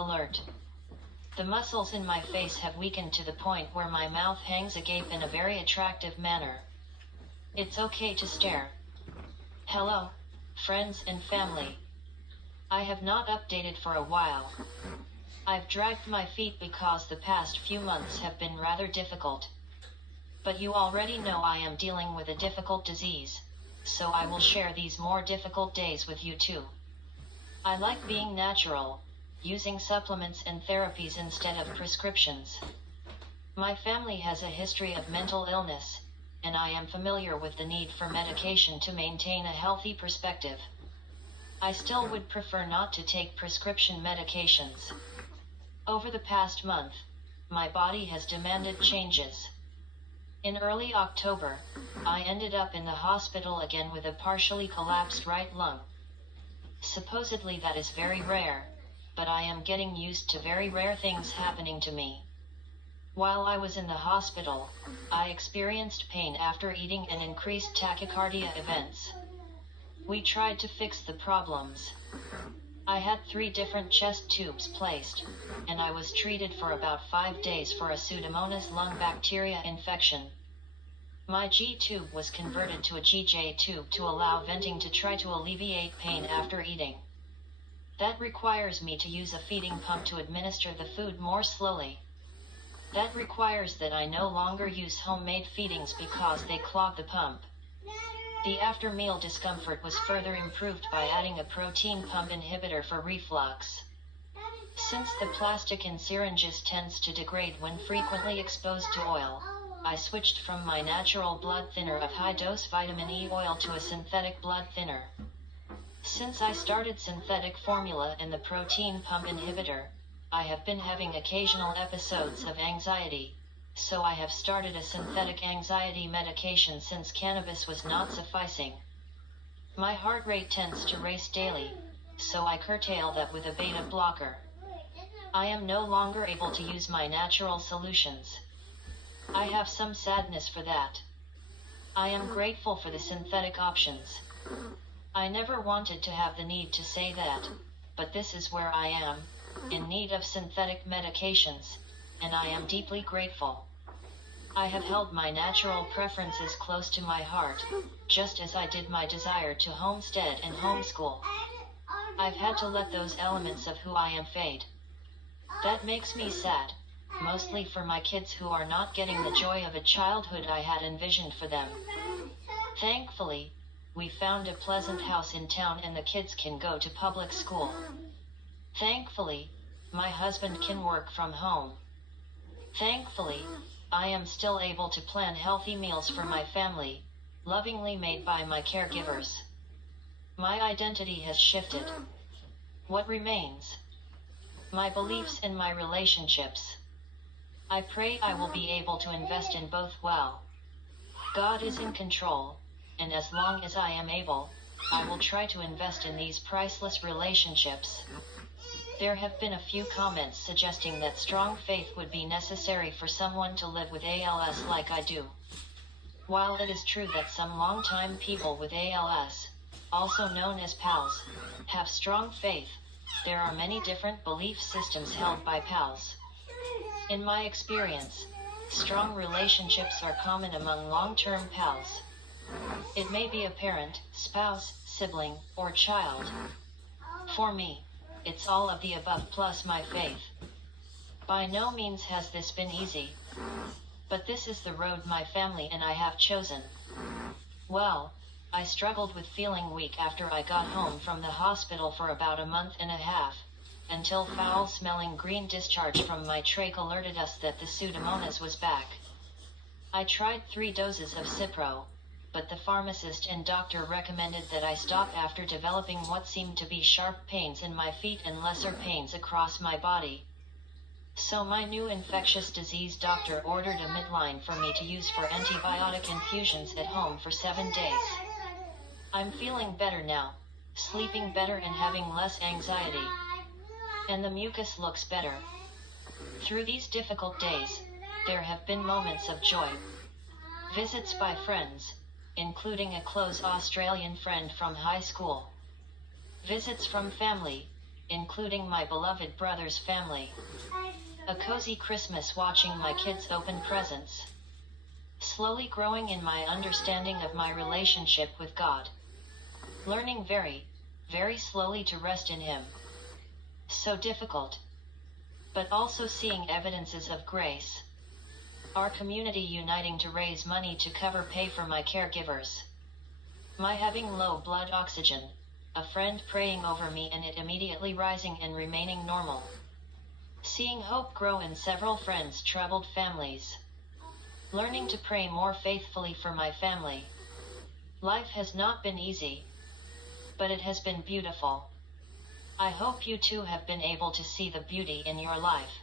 Alert. The muscles in my face have weakened to the point where my mouth hangs agape in a very attractive manner. It's okay to stare. Hello, friends and family. I have not updated for a while. I've dragged my feet because the past few months have been rather difficult. But you already know I am dealing with a difficult disease, so I will share these more difficult days with you too. I like being natural, using supplements and therapies instead of prescriptions. My family has a history of mental illness, and I am familiar with the need for medication to maintain a healthy perspective. I still would prefer not to take prescription medications. Over the past month, my body has demanded changes. In early October, I ended up in the hospital again with a partially collapsed right lung. Supposedly that is very rare, but I am getting used to very rare things happening to me. While I was in the hospital, I experienced pain after eating and increased tachycardia events. We tried to fix the problems. I had 3 different chest tubes placed, and I was treated for about 5 days for a Pseudomonas lung bacteria infection. My G tube was converted to a GJ tube to allow venting to try to alleviate pain after eating. That requires me to use a feeding pump to administer the food more slowly. That requires that I no longer use homemade feedings because they clog the pump. The after-meal discomfort was further improved by adding a protein pump inhibitor for reflux. Since the plastic in syringes tends to degrade when frequently exposed to oil, I switched from my natural blood thinner of high-dose vitamin E oil to a synthetic blood thinner. Since I started synthetic formula and the protein pump inhibitor, I have been having occasional episodes of anxiety, so I have started a synthetic anxiety medication since cannabis was not sufficing. My heart rate tends to race daily, so I curtail that with a beta blocker. I am no longer able to use my natural solutions. I have some sadness for that. I am grateful for the synthetic options. I never wanted to have the need to say that, but this is where I am, in need of synthetic medications, and I am deeply grateful. I have held my natural preferences close to my heart, just as I did my desire to homestead and homeschool. I've had to let those elements of who I am fade. That makes me sad, mostly for my kids who are not getting the joy of a childhood I had envisioned for them. Thankfully, we found a pleasant house in town and the kids can go to public school. Thankfully, my husband can work from home. Thankfully, I am still able to plan healthy meals for my family, lovingly made by my caregivers. My identity has shifted. What remains? My beliefs and my relationships. I pray I will be able to invest in both well. God is in control, and as long as I am able, I will try to invest in these priceless relationships. There have been a few comments suggesting that strong faith would be necessary for someone to live with ALS like I do. While it is true that some long-time people with ALS, also known as PALS, have strong faith, there are many different belief systems held by PALS. In my experience, strong relationships are common among long-term PALS. It may be a parent, spouse, sibling, or child. For me, it's all of the above plus my faith. By no means has this been easy, but this is the road my family and I have chosen. Well, I struggled with feeling weak after I got home from the hospital for about a month and a half, until foul-smelling green discharge from my trach alerted us that the Pseudomonas was back. I tried 3 doses of Cipro, but the pharmacist and doctor recommended that I stop after developing what seemed to be sharp pains in my feet and lesser pains across my body. So my new infectious disease doctor ordered a midline for me to use for antibiotic infusions at home for 7 days. I'm feeling better now, sleeping better and having less anxiety. And the mucus looks better. Through these difficult days, there have been moments of joy. Visits by friends, including a close Australian friend from high school. Visits from family, including my beloved brother's family. A cozy Christmas watching my kids open presents. Slowly growing in my understanding of my relationship with God. Learning very, very slowly to rest in Him. So difficult. But also seeing evidences of grace. Our community uniting to raise money to pay for my caregivers. My having low blood oxygen, a friend praying over me and it immediately rising and remaining normal. Seeing hope grow in several friends' troubled families. Learning to pray more faithfully for my family. Life has not been easy, but it has been beautiful. I hope you too have been able to see the beauty in your life.